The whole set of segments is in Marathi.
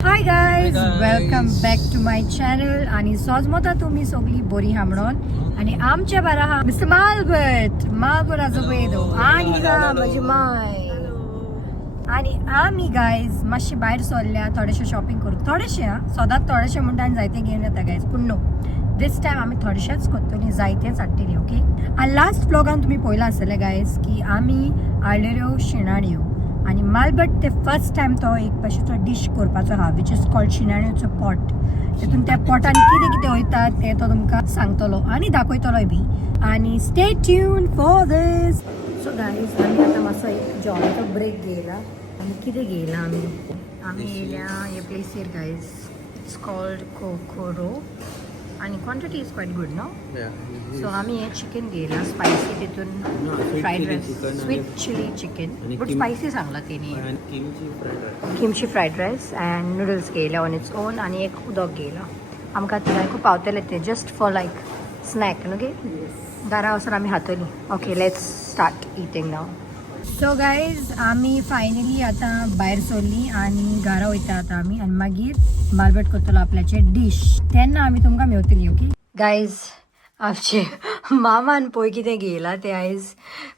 High guys, welcome back to my channel. आणि सोजमोता तुम्ही सगळी बरी हा म्हणून. आणि आमच्या बारा हा मिस्टर मालबर्ट आजोबेदो आणि हा माझी माय. आणि आम्ही गायज मातशे भायर सरल्या थोडेशे शॉपिंग करू. थोडेशे हा सदांच थोडेशे म्हणटा आनी जायते घेवन येता गायज. पूण नो, दिस टायम आमी थोडेशेच करतली, जायतेच हाडटली. ओके. आणि लास्ट ब्लॉगान तुम्ही पळयला आसतले गायज की आमी हाडलेल्यो शिणाण्यो. आणि मालबट ते फर्स्ट टाइम तो एक भाशेचो डिश करपाचो हा विच इज कॉल्ड शिणाण्योचो पॉट. तेतून त्या पॉटान कितें कितें वयतात ते तो तुमकां सांगतलो आनी दाखयतलोय बी. आणि stay tune for this. So guys, आमी आतां मातसो एक जेवणाचो ब्रेक घेयला. आनी कितें घेयला आमी येयल्या हे प्लेसीर गायज. इट्स कॉल्ड कोकोरो आणि क्वांटिटी इज क्वाईट गुड नो. सो आम्ही हे चिकन घेयला स्पायसी, तितून fried rice, sweet chili chicken but spicy सांगला तेणी. Kimchi fried rice and noodles घेयला ऑन इट्स ओन. आणि एक उदक घेयला. आमकां तिगाय खूप पावतले ते जस्ट फॉर लायक स्नॅक न्हू. घरा वचून आमी खातली. Okay, let's start eating now. So guys, आमी फायनली आतां भायर सरली आणि घरा वयता आतां आमी. आनी मागीर मालबट करतलो आपल्याचे डिश. तेन्ना आमी तुमकां मेवतली. ओके गायज, आमचे मामान पळय कितें घेयला ते आयज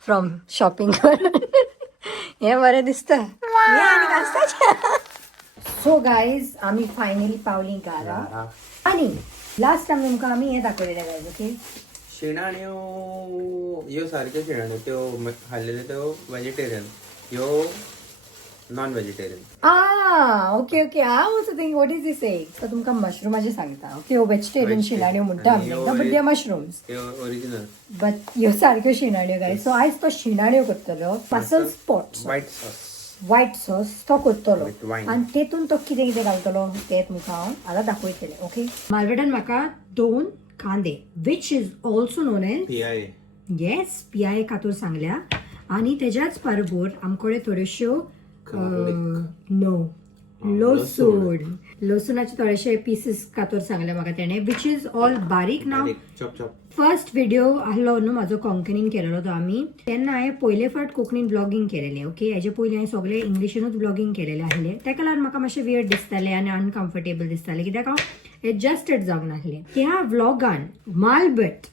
फ्रॉम शॉपिंग करून. हें बरें दिसता. सो गायज, आमी फायनली पावली घरा. आणि लास्ट टायम तुमकां आमी हें दाखयलेलें गायज. ओके, शिणाण्यो ह्यो सारक्यो शिणाण्यो त्यो खाल्लेल्यो त्यो वेजिटेरियन, ह्यो नॉन वेजिटेरियन. Okay okay. हांव also think what is this egg. तो तुमकां मशरूमाचें सांगता. ओके, हो वेजिटेरियन शिणाण्यो म्हणटा आमी, but they are mushrooms. Original but ह्यो सारक्यो शिणाण्यो गायज. सो आयज तो शिणाण्यो करतलो. मसल्स पॉट्स, व्हायट सॉस तो करतलो. आणि तेतून तो कितें कितें घालतलो ते तुमकां हांव आतां दाखयतलें. ओके. मालबटान म्हाका 2 कांदे which is also known as PI. Yes, PI कातूर सांगल्या. आणि तेज्याच बरोबर आमकडे थोड्योश्यो लसूणाचे थोडेशे पीसीस कातूर सांगले म्हाका तेणे, विच इज ऑल बारीक. नाव फर्स्ट व्हिडिओ आहलो न्हू म्हाजो कोंकणीन केलेलो तो आमी. तेन्ना हांवें पयले फावट कोंकणीन ब्लॉगिंग केलेलें. ओके, हेजे पयलीं हांवें सगळें इंग्लिशीनूच ब्लॉगिंग केलेलें आहलें. तेका लागून म्हाका मातशें वियर्ड दिसतालें आनी अनकम्फर्टेबल दिसतालें, कित्याक हांव एडजस्टेड जावंक नासलें. त्या व्लॉगान मालबट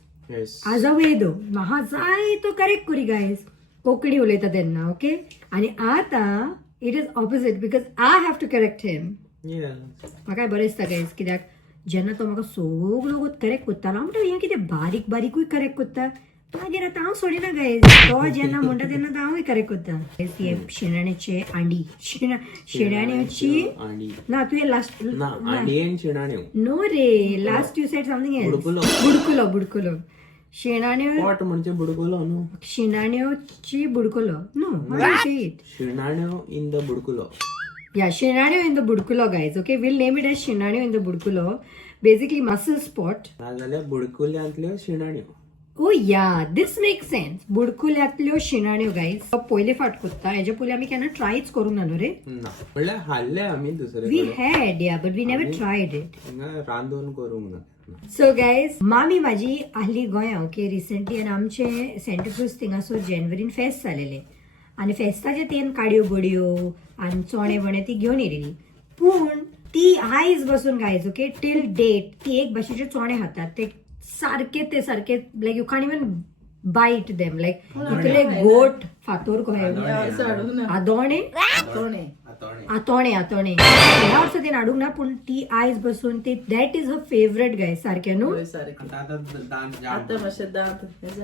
आजोवेदो म्हाका जाय तो करेक्ट करी गायज कोंकणी उलयता तेन्ना. ओके. आणि आतां it is opposite because I have to correct him. म्हाका बरें दिसता गायज, कित्याक जेन्ना तो म्हाका सगळो करेक्ट करतालो हांव म्हणटा हें कितें बारीक बारीकूय करेक्ट करता. मागीर आतां हांव सोडिना गायज. तो जेन्ना म्हणटा तेन्ना तो हांवूय करेक्ट करता. हे शिणाण्याचे अंडी, शिणाण्याची ना तुवें लास्ट नो रे, last you said something else. बुडकुलो शिणाण्यो पॉट म्हणजे बुडकुलो न्हू. शिणाण्योची बुडकुलो नो. शिणाण्यो इन द बुडकुलो. या शिणाण्यो इन द बुडकुलो guys. Okay, will name it as शिणाण्यो इन द बुडकुलो. बेसिकली मसल स्पॉट नाजाल्यार बुडकुल्यांतल्यो शिणाण्यो. Oh yeah, this make sense. बुडकुल्यांतल्यो शिणाण्यो गायज. पयले फावट करता. हेजे पयलीं आमी केन्ना ट्रायच करूंक ना न्हू रे. म्हणल्यार हाडले आमी दुसरे. We had yeah, but we never tried it. रांदून करूंक ना. सो गायज, मामी माझी आहली गोंया. Okay, recently. आनी आमचे सेंटिफ्रूज थिंगासोर जानेवारीन फेस्त जालेले. आणि फेस्ताचे तेन काडयो बडयो आणि चोणे बणे ती घेऊन येयलेली. पूण ती आयज बसून गायज, ओके, टिल डेट ती एक भाशेचे चोणे खातात. ते सारखे like you can't even bite them. Like इतले गोट फातोर कहे आदोणे आतोणे ह्या वर्सा ते हाडूंक ना. पूण ती आयज बसून ती that is her favourite guys. सारखे न्हू.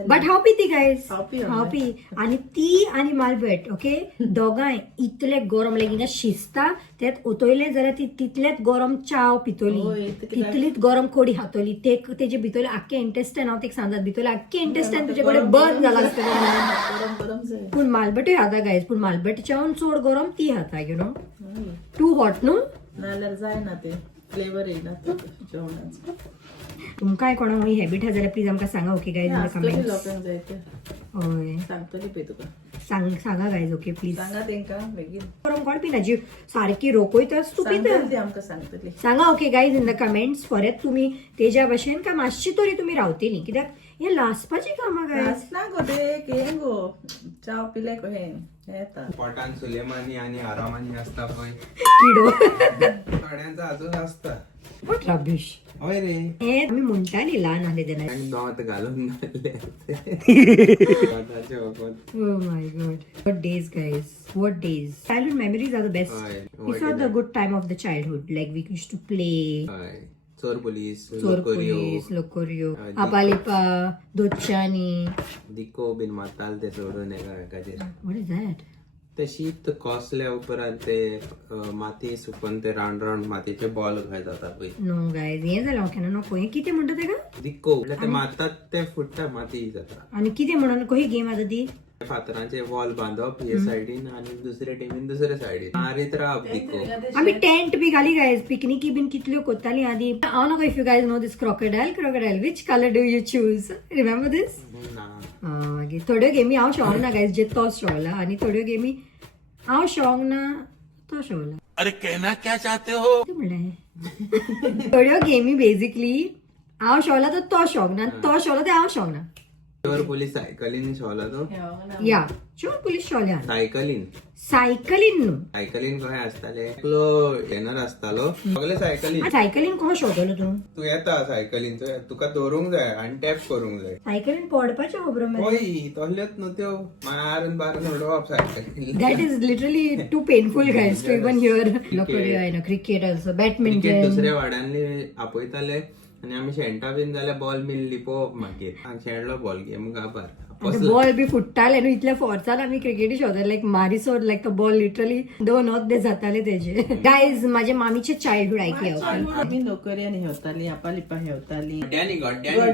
बट हांव पिती गायज, हांव पी. आणि ती आणि मालबट, ओके, दोगांय इतले गरम लायक हिंगा शिजता तेत ओतयले जाल्यार ती तितलेच गरम चाव पितोली, तितलीच गरम कोडी खातोली. तेजे भितरले आख्खे इंटेस्टायन हांव तेका सांगतात भितरले आख्खे इंटेस्टायन तुजे कडेन बंद जाला आसतलें. पूण मालबटूय खाता गायज. पूण मालबटच्यावन चड गरम ती खाता. यू नो, टू हॉट न्हू नाल्यार जायना ते फ्लेवर येयना जेवणाचो. तुमकांय कोणाक ही हॅबीट आसा जाल्यार प्लीज आमकां सांगा. Okay guys, in the comments. लोकांक जाय ते हय सांगतली पळय तुका. सांगा गायज. ओके, प्लीज सांगा तेंका बेगीन. गरम कोण पिना जी सारकी रोखयताच तूं पिता. ती आमकां सांगतली. सांगा. Okay guys, in the comments. परत तुम्ही तेज्या भाशेन काय मातशी तरी तुम्ही रावतली, कित्याक हे लासपाची कामा काय ना गो ते कें गो चाव पिले को हे येता पोटान सुलेमानी आणि आरामानी असता पळय किडो थोड्यांचा अजून असता व्हॉट रबिश होय रे हे आम्ही म्हणटाली लहान आले तेन्ना आणि दात घालून घातले Oh my god. What days, guys. What days. Childhood memories are the best. These are the good time of the childhood. Like we used to play. चोर police Chor police, locorio, apalipa, dochani. दिको बिन माताल ते सोडून एका What is that? तशीच कॉसल्या उपरांत ते माती सुकून ते राऊंड राऊंड मातीचे बॉल घालत जाता पळय No, guys. हे झालं ओके नको हे किती म्हणतात ते का दिको म्हणजे ते मातात ते फुटता माती जाता आणि किती म्हणून नको ही गेम आता ती फातरांचे वॉल बांधप हे सायडीन आणि दुसरे टीमीन दुसरे सायडीन मारीत राहप दिको आम्ही टेंट बी घाली गायज पिकनिकी बीन कितल्यो कोत्ताली आधी हांव नका if you guys know this crocodile which color do you choose remember this ना मागीर थोड्यो गेमी हांव शोंग ना गायज जे तो शोवला आणि थोड्यो गेमी हांव शोंग ना तो शोवला अरे कहना क्या चाहते हो म्हणलें थोड्यो गेमी बेसिकली हांव शोवला तो शोंग ना तो शोवला ते हांव शोंग ना चोर पोलीस सायकलीन शोवला तो या चोर पुलीस शोवल्या सायकलीन सायकलीन सायकलीन कशें आसताले एकलो टेनर आसतालो सगळे सायकलीन सायकलीन कशें शोधलो तूं तू येता सायकलीन तुका दवरूंक जाय आनी टॅप करूंक जाय सायकलीन पडपाचें खबर होय तसल्योच न्हू त्यो मारून बारून उडोवप सायकलीन That is literally too painful, guys, to even hear. Cricket also, badminton. Cricket दुसऱ्या वाड्यांनी आपयताले आनी आमी शेणटा बीन जाल्यार बॉल मिल्ली पळोवप मागीर आनी शेणलो बॉल गेम गाभार बॉल बी फुट्टाले न्हू इतल्या फोर्सान आमी क्रिकेटी शोधले लायक मारी सोड लायक तो बॉल लिटरली 2 नॉट दे जाताले तेजे गायज माझे मामीचे चाइल्डहुड ऐकले आम्ही लोकऱ्याने हेवताली आपालिपा हेवताली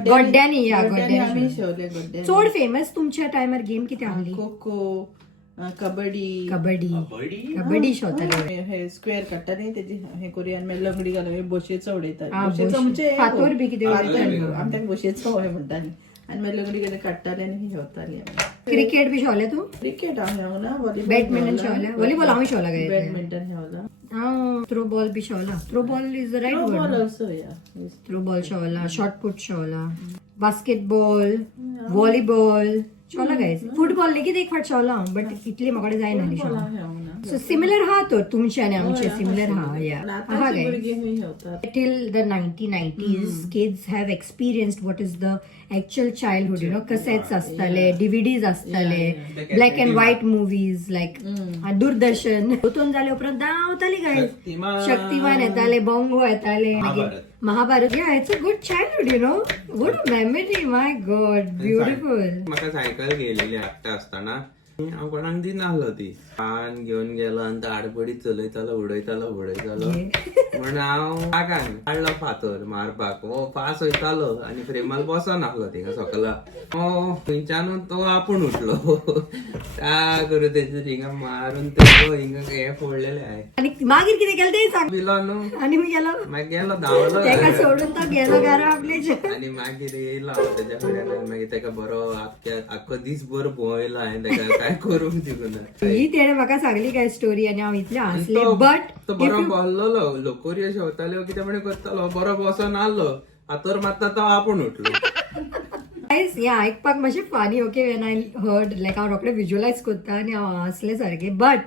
गड्ड्यांनी या गड्ड्याने आम्ही शेवले गड्ड्याने चोड फेमस तुमच्या टायमार गेम किती आहली खो कबड्डी कबड्डी शोधताले हे स्क्वेअर काडटाली तेजी हे करूया आनी मागीर लंगडी घालून बशेचो उडयताली आ, बशेचो म्हणजे फातोर बी कितें आमच्या बशेचो हे म्हणटाली आनी मागीर लंगडी घालून काडटाली आनी हेवताली क्रिकेट बी शोवले तू क्रिकेट हांव हेवना बॅडमिंटन शोवले व्हॉलीबॉल हांव शोवला काय बॅडमिंटन हेवला हांव थ्रो बॉल बी शोवला throw ball is the right word also yeah throw ball शोवला शॉर्ट पुट शोवला बास्केटबॉल व्हॉलीबॉल शोवला गायज फुटबॉल लेगीत एक फाट शोवला हांव बट इतली म्हाका जायना शोवला सो सिमिलर हा तर तुमचे आनी आमचे सिमिलर हा या हा guys till the 1990s kids have experienced what is the actual childhood you know cassettes असताले DVDs असताले black and white movies like दूरदर्शन दोन जाले उपरांत धांवताली गायज शक्तिमान येताले बोंगो येताले महाभारत या it's a good childhood you know good memory my God beautiful म्हाका सायकल गेलेली हाडटा आसतना हांव कोणाक दिनाहलो ती पान घेवन गेलो आनी तो आडबडीत चलयतालो उडयतालो म्हण हांव काकान काडलो फातर मारपाक हो पास वयतालो आनी फ्रेमाल बसोन आहलो थिंगा सकला थंयच्यानूच तो आपूण उठलो त्या करून तेजे थिंगा मारून ते हिंगा हे फोडलेले हाय आणि मागीर कितें केलें तें सांग पिलो न्हू आणि मी गेलो मागीर गेलो धांवलो तेका सोडून तो गेलो घरा आपल्याचे आनी मागीर येयलो हांव तेच्या फुड्यान आनी मागीर तेका बरो आख्खो दीसभर भोंवयलो हांवें तेका काय करूंक दिलो ना ही तेणे म्हाका सांगली काय स्टोरी आणि हांव इतले हसले बट तो बरो बोल्लोलो लोकोरी शेवताल्यो कितें म्हणे करतालो बरो बसोन आसलो फातर मारता तो आपूण उठलो गायज हे आयकपाक मातशें funny okay when I heard like हांव रोखडें विज्युअलायज करता आनी हांव हसले सारखे but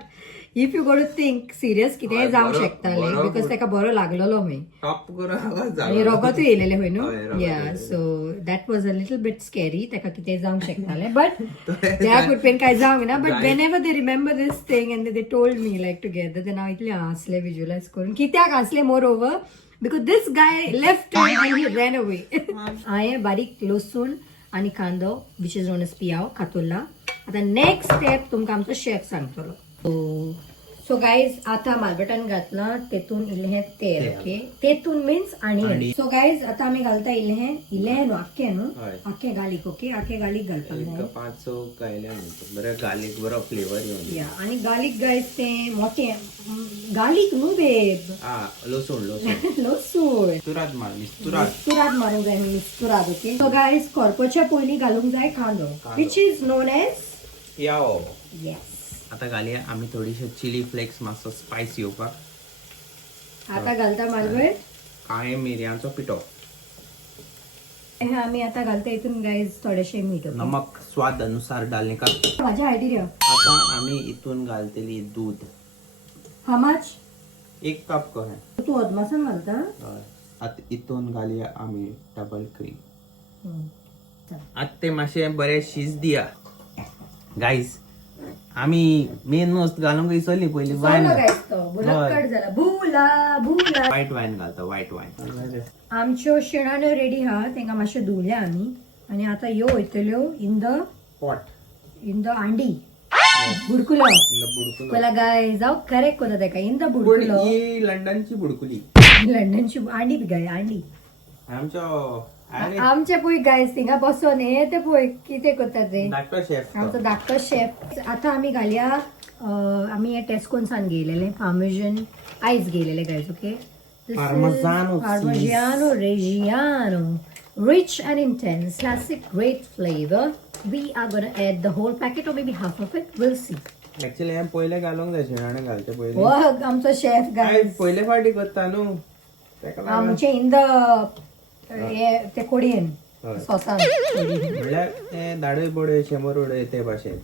if you go to think serious कितेंय जावंक शकताले बिकॉज तेका बरो लागलेलो खंय टॉप करून आवाज आणि रोगोतूय येयलेले खंय न्हू या so that was a little bit scary तेका कितेंय जावंक शकताले बट त्या कुडपेन काय जावंक ना but whenever they remember this thing and they told me like together then हांव इतले हसले विज्युअलायज करून कित्याक हसले moreover because this guy left and he ran away हांवें बारीक लसूण आणि कांदो विच इज नोन एज पियाव कातुरला आता नेक्स्ट स्टेप तुमकां आमचो शेफ सांगतलो सो गायज आता मालबटान घातला तेतून इल्लें तेल ओके तेतून मीन्स आनी सो गायज आता आमी घालता इल्लें न्हू आख्खे न्हू आख्खे गार्लीक ओके आख्खे गार्लीक घालपाक जाय 5 गायल्या बरें गार्लीक बरो फ्लेवर येवन या आणि गार्लीक गायज तें मोठें गार्लीक न्हू बेब लसूण लसूण मिस्तुराद मारूंक जाय मिस्तुराद ओके सो गायज करपाच्या पयलीं घालूंक जाय कांदो विच इज नोन एज याओ येस आता घालया आम्ही थोडीशे चिली फ्लेक्स मातसो स्पायस येवपाक आता घालता मालवण काळे मिरयांचो पिठो हे आम्ही आता घालतो इथून गाईज थोडेसे मीठ. okay? नमक स्वाद अनुसार डालणे का. माझ्या आयडिया आता आम्ही इथून घालतेली दूध हा मच 1 कप करें. तू अदमासन घालता. आता इथून घालूया आम्ही डबल क्रीम. चल. आता ते मासे बरे शिज दिया गाईस. आम्ही मेन मस्त घालूंक विसरली पहिली वाईन. बुलक्कड झाला भुला भुला. व्हाईट वाईन घालता व्हाईट वाईन. आमच्यो शिणाण्यो रेडी हा तेंका मातशे धुवल्या आम्ही आणि आता यो वयतल्यो इन द अंडी बुडकुलो. मला गाय जाऊ करेक्ट कोता तेका इन द बुडकुलो. लंडनची बुडकुली. लंडनची अंडी बी गाय अंडी आमच्या आमचे पळय गायस थिंगा बसोन हे ते पळय कितें करतात ते धाकटो शेफ. आमचो धाकटो शेफ. आता आम्ही घालया आम्ही हे टेस्कोनसान गेलेले पार्मेजन आयस गेलेले guys. Okay Parmigiano Reggiano, rich and intense, classic, great flavor. We are going to add the whole packet or maybe half of it. We'll see. Actually हे पहिले घालूंक जाय शिणाणे घालते पहिले. हो आमचो शेफ गायस. पहिले फाटी करता न्हू तेका लागून. आमचे इन द ते कोडयेन सॉसान म्हणल्यार ते दाडोय बडे शेंबर उडे ते भाशेन.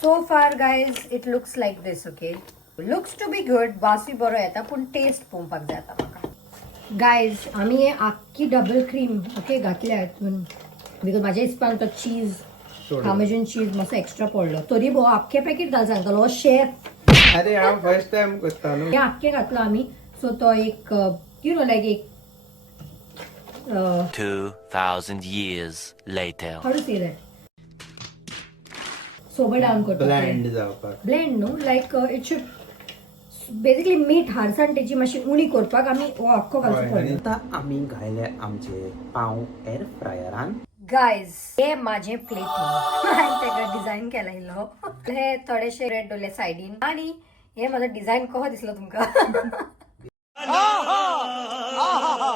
So far guys it looks like this. Okay looks to be good. वासी बरो येता पण टेस्ट पोवपाक जाय आतां म्हाका. गायज आमी हे आख्खी डबल क्रीम ओके घातल्या हितून बिकॉज म्हाज्या हिसपान तो चीज पार्मेजन चीज मातसो एक्स्ट्रा पडलो तरी भो आख्खे पॅकेट घाल सांगतालो शेफ. अरे हांव फर्स्ट टाइम करता न्हू. हे आख्खे घातलो आमी. सो तो एक यू नो लायक एक 2000 years later. How to say that सोबर डावन करता. ब्लेंड जावपाक. ब्लेंड न्हू लायक इट शुड बेसिकली मीठ हारसान तेची मातशी उणी करपाक आमी हो आख्खो घालचो पडलो. आता आम्ही घायले आमचे पाव एअर फ्रायरान. गायज हे माझे प्लेटिंग हांवें तेका डिझायन केला इल्लो. हे थोडेशे रेड डोले सायडीन आणि हे माझा डिझायन कसो दिसलो तुमका.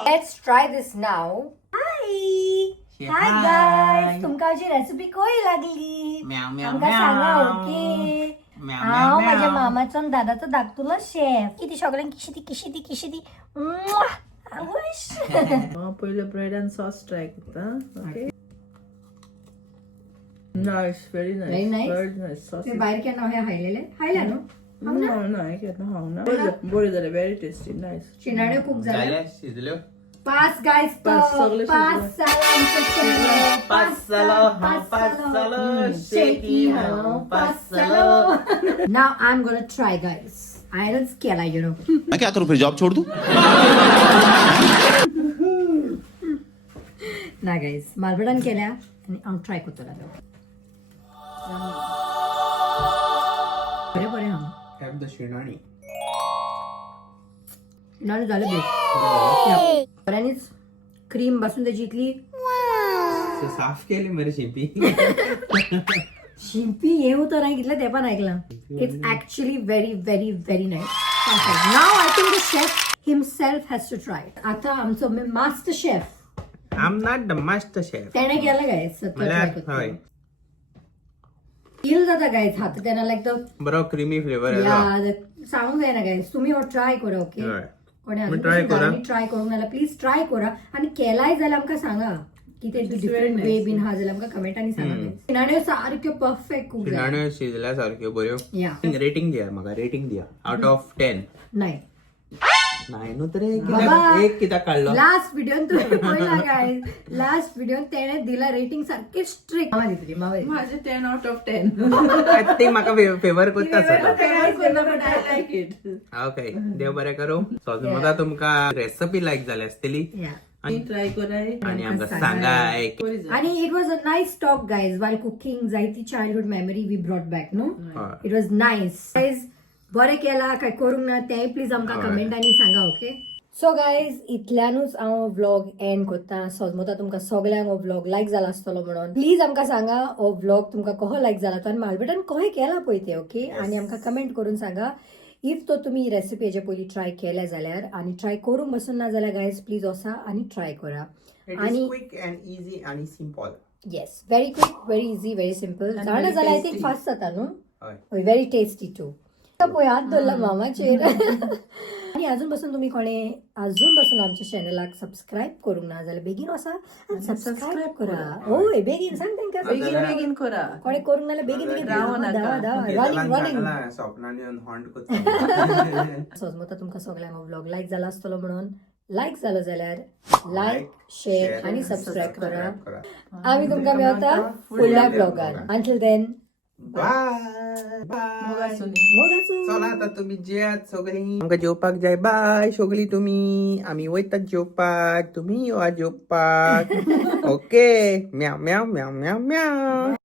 Let's try this now. Hi guys तुमका अशी रेसिपी कशी लागली आमका सांगा. ओके हांव माझ्या मामाचो आनी दादाचो धाकटुलो शेफ. किती सगळ्यांक किशी दी पहिले ब्रेड अँड सॉस ट्राय करता. Okay nice very nice Very nice. Very nice sauce. ते भायर केन्ना हे हायला न्हू. नाही केलं हाव ना बरे झाले व्हेरी टेस्टी नाईस. शिणाण्यो खूप झाल्या. झाल्या शिजल्यो. पास गाइस पास सगळे Now I'm gonna try guys. Iron's केला you know. मैं क्या करूं फिर जॉब छोड़ दूं? ना गाइस मालबडान केल्या आणि आम ट्राय करतो लागलो. बरे बरे हा. Have the शिणाणी. शिणाणी झालं बेस्ट. बऱ्यानीच क्रीम बसून त्याची इतली साफ केली मरे शिंपी. शिंपी हे होतं नाही घेतलं ते पण ऐकलं. It's actually very very very nice. Now I think the chef himself has to try. आता आमचं master chef I am not the master chef. त्याने केलं गायस होय फील जाता गायस हात त्यांना लाईक द बरो क्रीमी फ्लेवर सांगूंक जायना गायस. तुम्ही हो ट्राय करा. ओके कोणी ट्राय करूंक नाल्या प्लीज ट्राय करा आणि केलाय जाल्यार आमकां सांगा की ते डिफरंट वे बीन हा जाल्यार आमकां कमेंटांनी सांगा. शिणाण्यो सारक्यो परफेक्ट खूप शिणाण्यो शिजल्या सारक्यो बऱ्यो. रेटिंग दिया म्हाका रेटिंग दिया आउट ऑफ 10. नाही नाही न्हू तरी एक कित्याक काडलो. लास्ट व्हिडिओन तुम्ही पळयला गायस. लास्ट व्हिडिओन तेणे दिला रेटिंग सारखी स्ट्रिक्ट. मामा दितली मामा माझे 10 out of 10. ते म्हाका फेवर करता लाईक इट. ओके देव बरें करूं. सोजमोता तुमका रेसिपी लायक जाली आसतली ट्राय कराय आणि आमकां सांगाय. आणि it was a nice talk guys while cooking. जायती childhood memory we brought back no. It was nice guys. बरें केला काय करूंक ना तेय प्लीज आमकां कमेंटांनी सांगा. ओके सो गायज इतल्यानूच हांव व्लॉग एंड करता. सोजमोता तुमकां सगळ्यांक हो व्लॉग लायक जाला आसतलो म्हणून प्लीज आमकां सांगा हो व्लॉग तुमकां कसो लायक जाला तो आनी मालबेटान कशें केला पळय ते. ओके आनी आमकां कमेंट करून सांगा. इफ तो तुम्ही रेसिपी हेजे पयलीं ट्राय केल्या जाल्यार आनी ट्राय करूंक बसून ना जाल्यार गायज प्लीज वसा आनी ट्राय करा. आणि क्विक अँड इझी आणि simple. Yes very quick very easy very simple. जाणा जाल्यार आय थिंक फास्ट जाता न्हू. Very tasty too. पळय हात धरला मामाचेर. आणि अजून बसून तुम्ही कोणी अजून बसून आमच्या चॅनलाक सबस्क्राईब करूंक ना जाल्यार बेगीन वसा आणि सबस्क्राईब करा. होय बेगीन सांग तांकां बेगीन बेगीन करा. कोणी करूंक नाल्यार बेगीन बेगीन रावं नाका. रनिंग स्वप्नान येऊन हॉन्ट करता. सोजमोता तुमकां सगळ्यांक व्लॉग लायक जालो आसतलो म्हणून लायक जालो जाल्यार लायक शेअर आणि सबस्क्राईब करा. आम्ही तुमकां मेळटा फुडल्या ब्लॉगान. Until then bye bye. मोगाचू. चला आता तुम्ही जेयात सगळी. आमका जेवपाक जाय. बाय सगळी तुम्ही. आम्ही वयतात जेवपाक. तुम्ही येवा जेवपाक. ओके. म्याव म्याव म्याव म्याव म्याव.